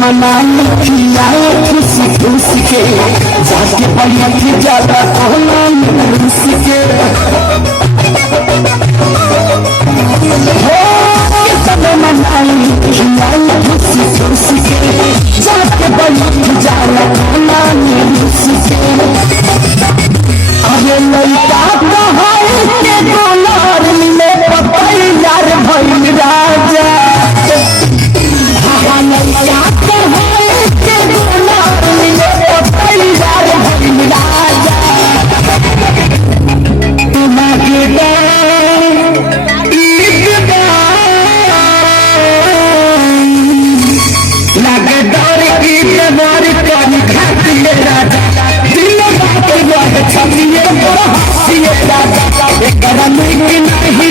मनाई खुशी खुशी के जाके बढ़िया की ज्यादा के मनाई खुशी खुशी के जाके बढ़िया की ज्यादा अरे लड़का के डॉलर मिले यार भई राजा नहीं